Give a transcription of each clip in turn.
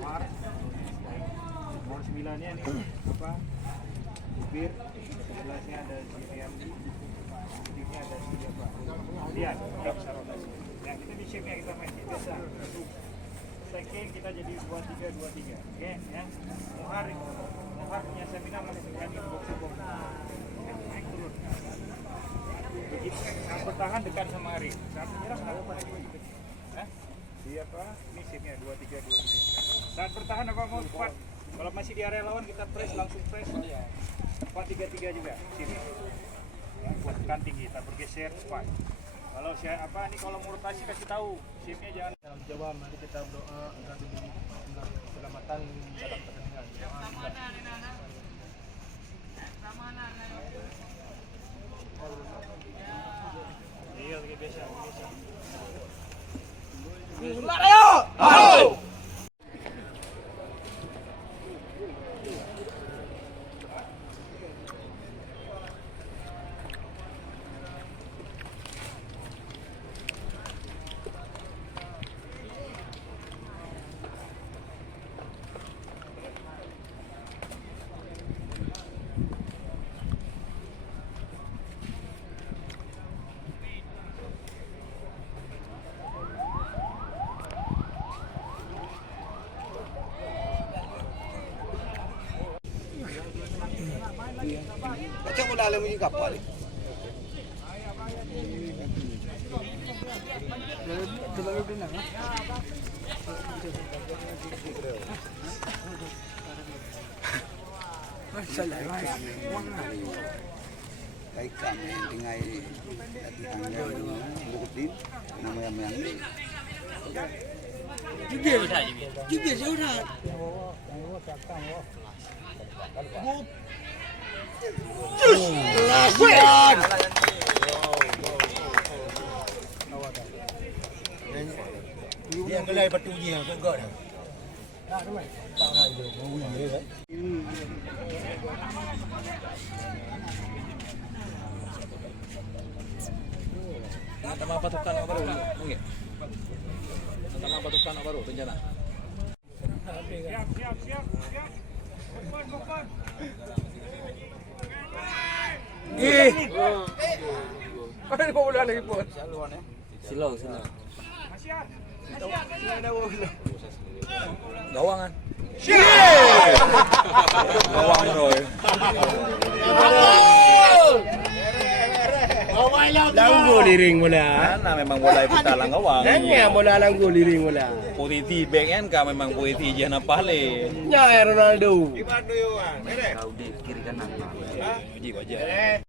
Mar, nomor 9-nya nih apa? Bibir, sebelahnya ada CPM, titiknya ada siapa? Lihat, yang kita di shape-nya kita main biasa. Stacking kita jadi 2-3-2-3, oke ya. Mohar punya seminar masih berani box-box. Naik turun. Begitu yang bertahan dekat sama Ari. Saat menyerang nggak apa lagi begitu. Di apa? Ini shape-nya 2-3-2-3. Saat bertahan apa mau cepat? Kalau masih di area lawan kita press langsung press. 4-3-3 juga sini. Kita tekan tinggi, kita bergeser cepat. Kalau saya apa nih kalau mau rotasi kasih tahu, shape-nya jangan dalam jawab, mari kita berdoa agar diberi keselamatan dalam pertandingan. Iya, biasa. Ayo! Ayo! Macam mula alam yung kapal. Terlalu benar. Baik kami dengan tanggal Bukit nama-nama ini. Juga sudah. Lasian. Dia kelai batunya enggak dah. Tama patukan ang baro. Mungkin. Tama patukan ang baro rencana. Siap. Bukan. Mana ni bola lagi pun? Silau. Masih. Gawangan. Gawang bro. Lang gol liring mula. Karena memang bola kita lang gawang. Nanya bola lang gol liring mula. Posisi back kan ka memang posisi dia na pale. Ya Ronaldo. Kau di kiri kanan. Uji wajar.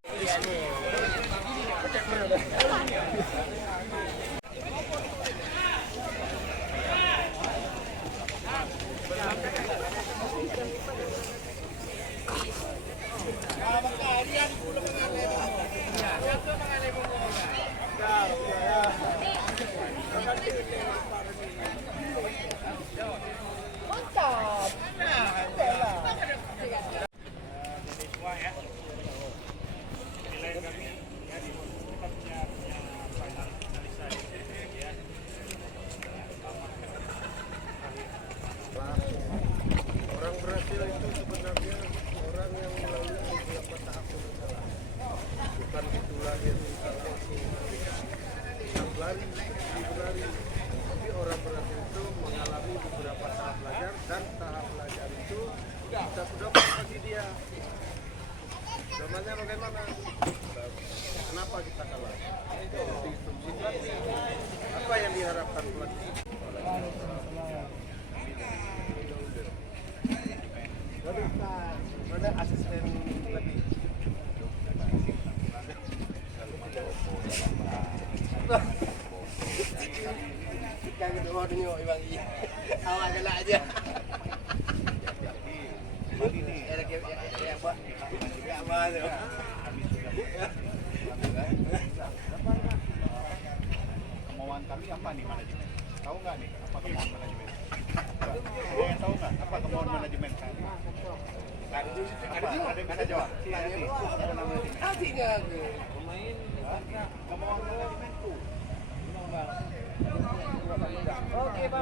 Orang Brasil itu sebenarnya orang yang melalui beberapa tahap perjalanan. Bukan itu lahir misalnya berlari, tapi orang Brasil itu mengalami beberapa tahap belajar dan tahap belajar itu kita sudah bagi dia. Namanya bagaimana? Kenapa kita kalah? Instruksi pelatih. Apa yang diharapkan pelatih? Mana asisten pelatih? Kita kedua tengok Ibang I. Awak gelak aja. Apa tu? Kemauan kami apa nih manajemen? Tahu nggak nih apa kemauan manajemen? Tahu nggak apa kemauan manajemen? Ada jawab. Hatinya aku. Kemauan manajemen tuh. Oke, Pak.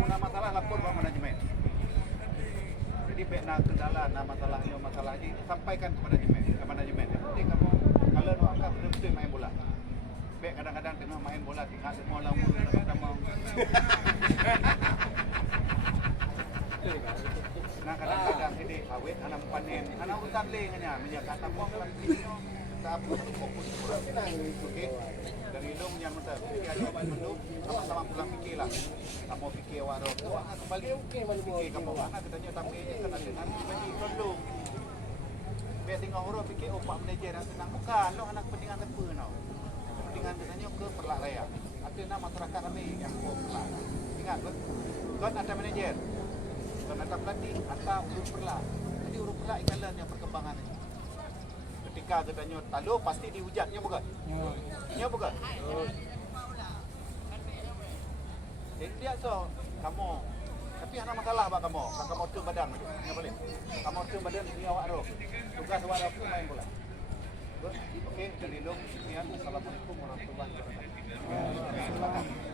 Semua masalah lapor ke manajemen. Jadi baik nak kendala, nak masalah ini sampaikan kepada manajemen. Yang penting kamu kalau nak angkat betul-betul main bola. Baik kadang-kadang tengah main bola tinggal semua orang mulu sama-sama. Nah kadang-kadang ini awet anak panen, anak urusan lengnya menjaga tampung dalam video. Tapi untuk fokus kurang. Okey. Dari hidung yang mentah. Dia coba dulu sama-sama pulang fikirlah. Kamu fikir warok, kembali fikir kamu mana katanya tapi kan ada nanti bagi dulu. Biar tengok orang fikir Pak manajer yang senang bukan lo anak kepentingan apa no. Kepentingan katanya ke Perlak Raya. Artinya masyarakat kami yang Perlak. Ingat kan ada manajer. Kan ada pelatih, ada urus Perlak. Jadi urus Perlak ikalan yang perkembangan ini. Ketika katanya talu pasti dihujatnya bukan? Ya bukan? Jadi dia so kamu tapi ada masalah pak kamu tu badan ya boleh. Kamu tu badan ini awak roh. Tugas awak roh main bola. Okey, jadi dong sekian. Assalamualaikum warahmatullahi wabarakatuh.